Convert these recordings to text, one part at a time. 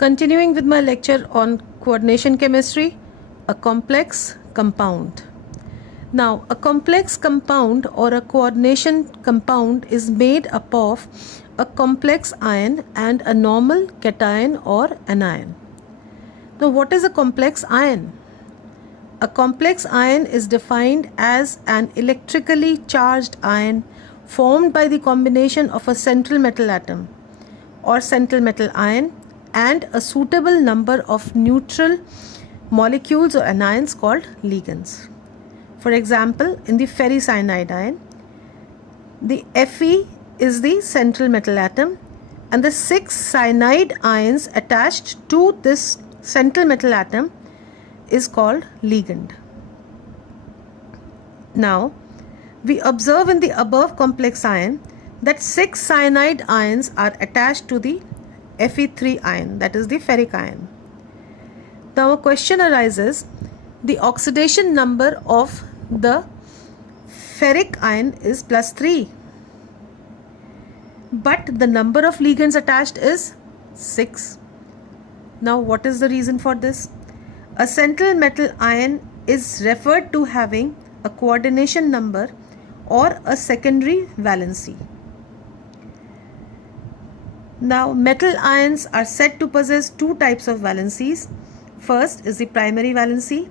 Continuing with my lecture on coordination chemistry, a complex compound. Now, a complex compound or a coordination compound is made up of a complex ion and a normal cation or anion. Now, what is a complex ion? A complex ion is defined as an electrically charged ion formed by the combination of a central metal atom or central metal ion and a suitable number of neutral molecules or anions called ligands. For example, in the ferricyanide ion, the Fe is the central metal atom and the 6 cyanide ions attached to this central metal atom is called ligand. Now, we observe in the above complex ion that 6 cyanide ions are attached to the Fe3 ion, that is the ferric ion. Now a question arises, the oxidation number of the ferric ion is +3, but the number of ligands attached is 6. Now what is the reason for this? A central metal ion is referred to having a coordination number or a secondary valency. Now, metal ions are said to possess two types of valencies. First is the primary valency.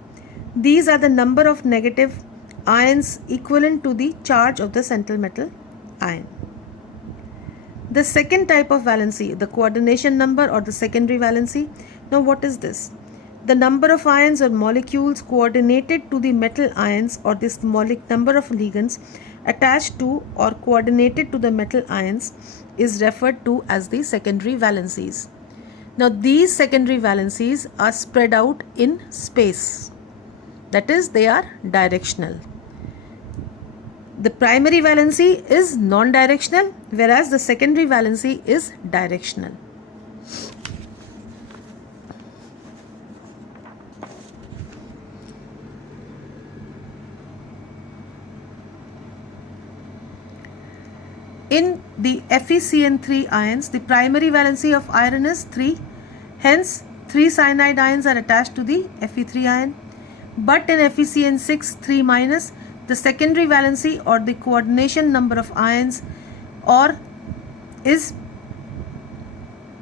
These are the number of negative ions equivalent to the charge of the central metal ion. The second type of valency, the coordination number or the secondary valency. Now, what is this? The number of ions or molecules coordinated to the metal ions or this number of ligands attached to or coordinated to the metal ions is referred to as the secondary valencies. Now these secondary valencies are spread out in space, that is, they are directional. The primary valency is non-directional, whereas the secondary valency is directional. In the FeCN3 ions, the primary valency of iron is 3. Hence, 3 cyanide ions are attached to the Fe3 ion. But in FeCN6 3-, the secondary valency or the coordination number of ions is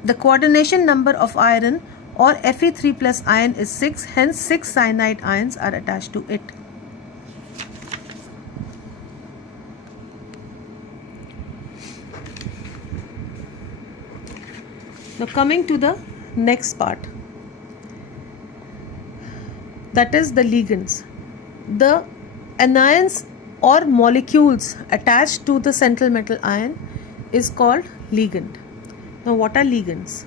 the coordination number of iron or Fe3 plus ion is 6. Hence, 6 cyanide ions are attached to it. Now coming to the next part, that is the ligands. The anions or molecules attached to the central metal ion is called ligand. Now what are ligands?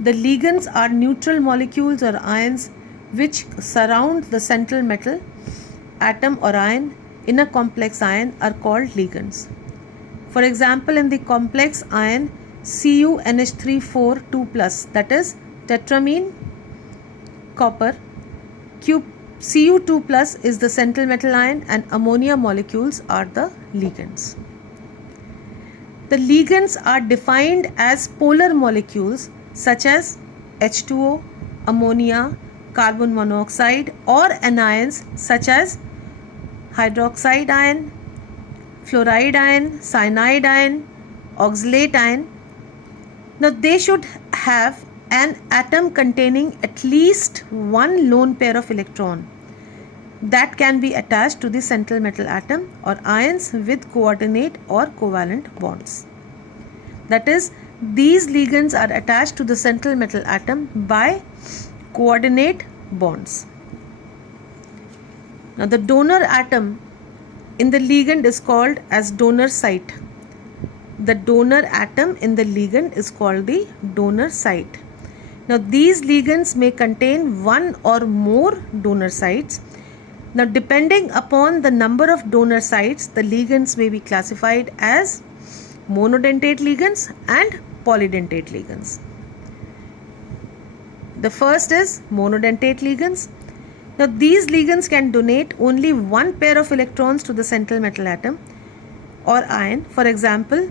The ligands are neutral molecules or ions which surround the central metal atom or ion in a complex ion are called ligands. For example, in the complex ion CuNH3 2+, that is tetramine copper, Cu2+ is the central metal ion and ammonia molecules are the ligands. The ligands are defined as polar molecules such as H2O, ammonia, carbon monoxide, or anions such as hydroxide ion, fluoride ion, cyanide ion, oxalate ion. Now they should have an atom containing at least one lone pair of electron that can be attached to the central metal atom or ions with coordinate or covalent bonds. That is, these ligands are attached to the central metal atom by coordinate bonds. Now the donor atom in the ligand is called as donor site. The donor atom in the ligand is called the donor site. Now these ligands may contain one or more donor sites. Now depending upon the number of donor sites, the ligands may be classified as monodentate ligands and polydentate ligands. The first is monodentate ligands. Now these ligands can donate only one pair of electrons to the central metal atom or ion. For example,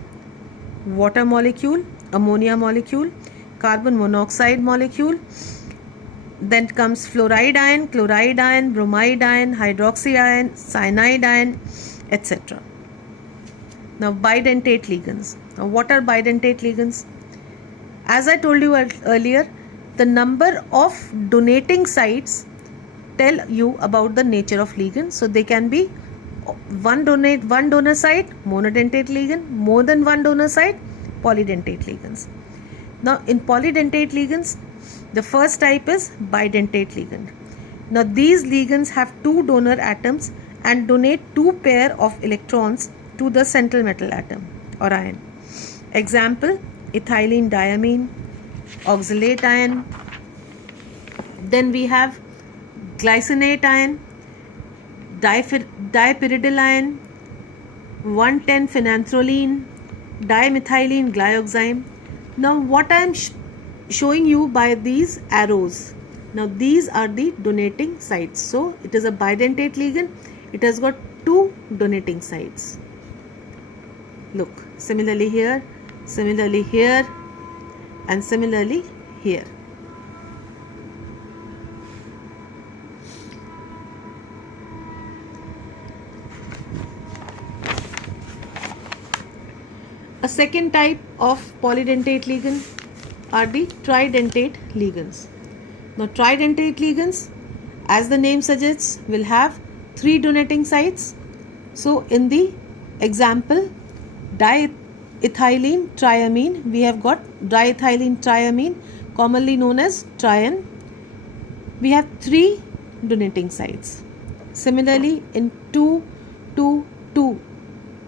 water molecule, ammonia molecule, carbon monoxide molecule. Then comes fluoride ion, chloride ion, bromide ion, hydroxy ion, cyanide ion, etc. Now bidentate ligands. Now what are bidentate ligands? As I told you earlier, the number of donating sites tell you about the nature of ligand. So they can be one donor site, monodentate ligand, more than one donor site, polydentate ligands. Now in polydentate ligands, the first type is bidentate ligand. Now these ligands have two donor atoms and donate two pair of electrons to the central metal atom or ion. Example, ethylene diamine, oxalate ion. Then we have glycinate ion, dipyridyl ion, 110 phenanthroline, dimethylene glyoxime. Now what I am showing you by these arrows, now these are the donating sites. So it is a bidentate ligand. It has got two donating sites. Look, similarly here, similarly here, and similarly here. A second type of polydentate ligand are the tridentate ligands. Now tridentate ligands, as the name suggests, will have three donating sites. So in the example diethylene triamine, we have got diethylene triamine, commonly known as triene. We have three donating sites. Similarly in 2,2,2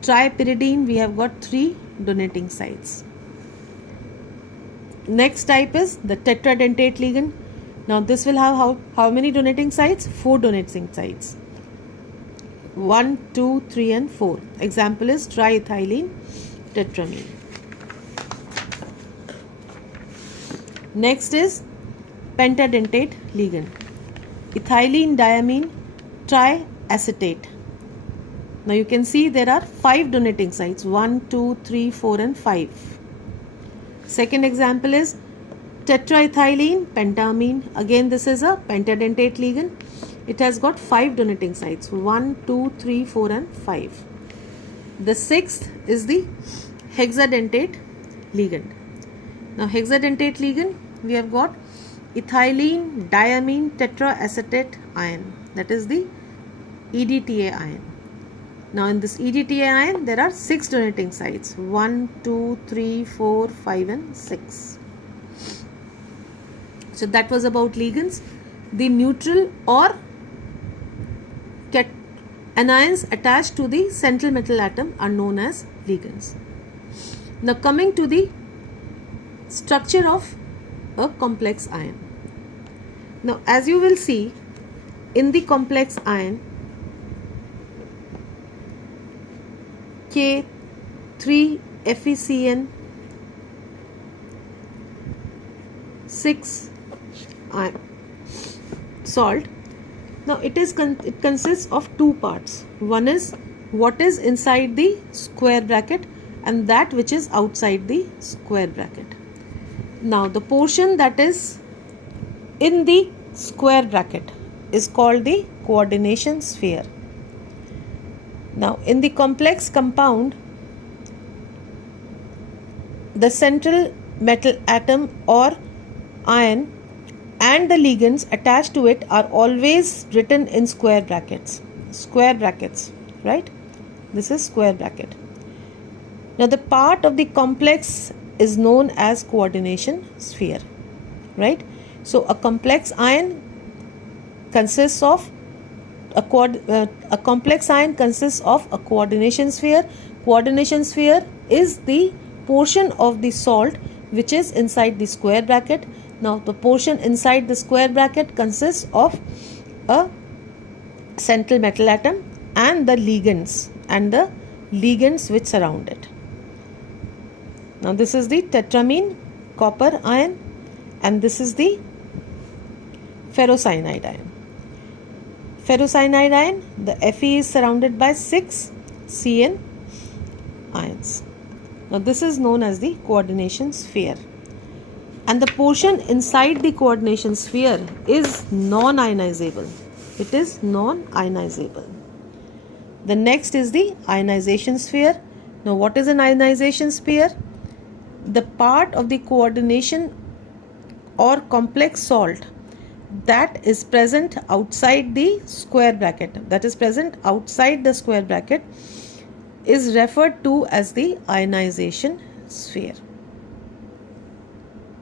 tripyridine, we have got three donating sites. Next type is the tetradentate ligand. Now this will have how many donating sites? 4 donating sites. 1, 2, 3 and 4. Example is triethylene tetramine. Next is pentadentate ligand. Ethylene diamine triacetate. Now you can see there are 5 donating sites. 1, 2, 3, 4 and 5. Second example is tetraethylene pentamine. Again this is a pentadentate ligand. It has got 5 donating sites. 1, 2, 3, 4 and 5. The sixth is the hexadentate ligand. Now hexadentate ligand, we have got ethylene diamine tetraacetate ion. That is the EDTA ion. Now in this EDTA ion, there are 6 donating sites. 1, 2, 3, 4, 5 and 6. So that was about ligands. The neutral or anions attached to the central metal atom are known as ligands. Now coming to the structure of a complex ion. Now as you will see in the complex ion, K3FeCN 6 salt. Now it consists of two parts. One is what is inside the square bracket and that which is outside the square bracket. Now the portion that is in the square bracket is called the coordination sphere. Now in the complex compound, the central metal atom or ion and the ligands attached to it are always written in square brackets, right? This is square bracket. Now the part of the complex is known as coordination sphere, right? So a complex ion consists of a complex ion consists of a coordination sphere. Coordination sphere is the portion of the salt which is inside the square bracket. Now the portion inside the square bracket consists of a central metal atom and the ligands which surround it. Now this is the tetramine copper ion and this is the ferrocyanide ion. Ferrocyanide ion, the Fe is surrounded by 6 Cn ions. Now this is known as the coordination sphere. and the portion inside the coordination sphere is non-ionizable. It is non-ionizable. The next is the ionization sphere. Now what is an ionization sphere? The part of the coordination or complex salt that is present outside the square bracket, is referred to as the ionization sphere.